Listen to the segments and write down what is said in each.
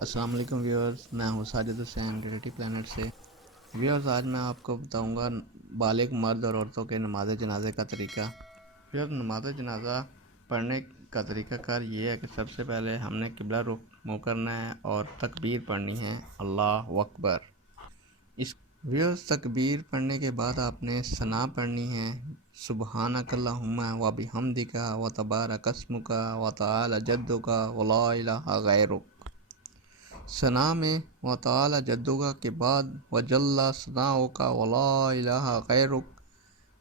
السلام علیکم ویورز، میں ہوں ساجد حسین ڈیلیٹی پلانٹ سے۔ ویورز، آج میں آپ کو بتاؤں گا بالغ مرد اور عورتوں کے نماز جنازے کا طریقہ۔ ویورز، نماز جنازہ پڑھنے کا طریقہ کار یہ ہے کہ سب سے پہلے ہم نے قبلہ رخ منہ کرنا ہے اور تکبیر پڑھنی ہے، اللہ اکبر۔ ویورز، تکبیر پڑھنے کے بعد آپ نے ثنا پڑھنی ہے، سبحانک اللہم و بحمدک و تبارک اسمک و تعالی جدک و لا الہ غیرک۔ ثنا میں و تعالی جدک کے بعد وجل ثناؤک و لا الہ غیرک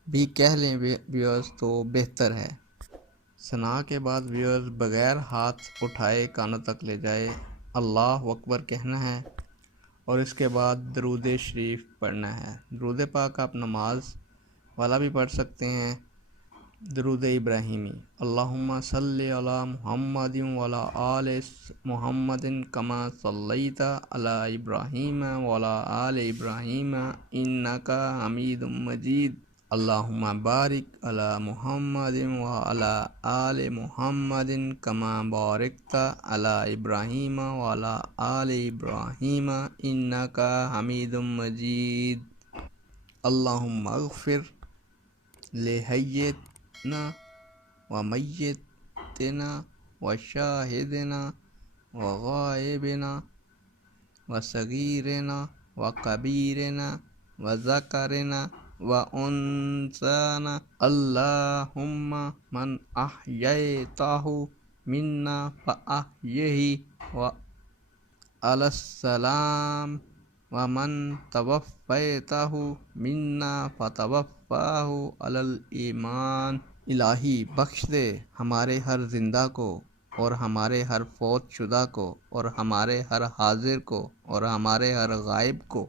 بھی کہہ لیں ویورز تو بہتر ہے۔ ثنا کے بعد ویورز بغیر ہاتھ اٹھائے کانوں تک لے جائے اللہ اکبر کہنا ہے، اور اس کے بعد درود شریف پڑھنا ہے۔ درود پاک آپ نماز والا بھی پڑھ سکتے ہیں، درود ابراہیمی، اللہم صلی علی محمد وعلی آل محمد کما صلیت علی ابراہیم وعلی آل ابراہیم انک حمید مجید، اللہم بارک علی محمد وعلی آل محمد کما بارکت علی ابراہیم وعلی آل ابراہیم انک حمید مجید، اللہم اغفر لحینا و میتنا و شاہدنا و غائبنا و صغیرنا و کبیرنا و ذکرنا و انثانا، اللہم من احییتہ منا فاحیہ و علی السلام ومن توفیتہ منا فتوفاہ علی الایمان۔ الہی بخش دے ہمارے ہر زندہ کو اور ہمارے ہر فوت شدہ کو اور ہمارے ہر حاضر کو اور ہمارے ہر غائب کو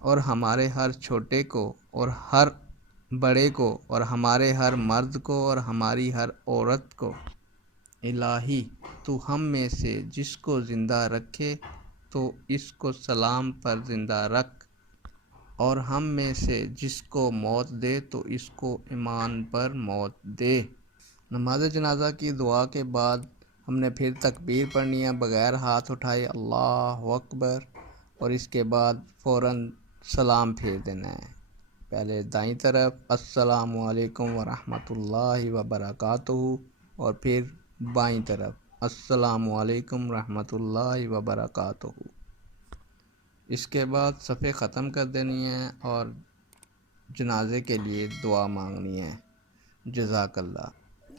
اور ہمارے ہر چھوٹے کو اور ہر بڑے کو اور ہمارے ہر مرد کو اور ہماری ہر عورت کو۔ الہی تو ہم میں سے جس کو زندہ رکھے تو اس کو سلام پر زندہ رکھ، اور ہم میں سے جس کو موت دے تو اس کو ایمان پر موت دے۔ نماز جنازہ کی دعا کے بعد ہم نے پھر تکبیر پڑھنی ہے بغیر ہاتھ اٹھائے اللہ اکبر، اور اس کے بعد فوراً سلام پھیر دینا ہے۔ پہلے دائیں طرف السلام علیکم ورحمۃ اللہ وبرکاتہ، اور پھر بائیں طرف السلام علیکم ورحمۃ اللہ وبرکاتہ۔ اس کے بعد صفحے ختم کر دینی ہے اور جنازے کے لیے دعا مانگنی ہے۔ جزاک اللہ۔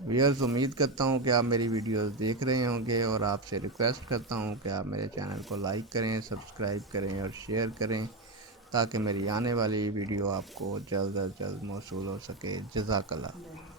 ویئرز، امید کرتا ہوں کہ آپ میری ویڈیوز دیکھ رہے ہوں گے، اور آپ سے ریکویسٹ کرتا ہوں کہ آپ میرے چینل کو لائک کریں، سبسکرائب کریں اور شیئر کریں، تاکہ میری آنے والی ویڈیو آپ کو جلد از جلد موصول ہو سکے۔ جزاک اللہ۔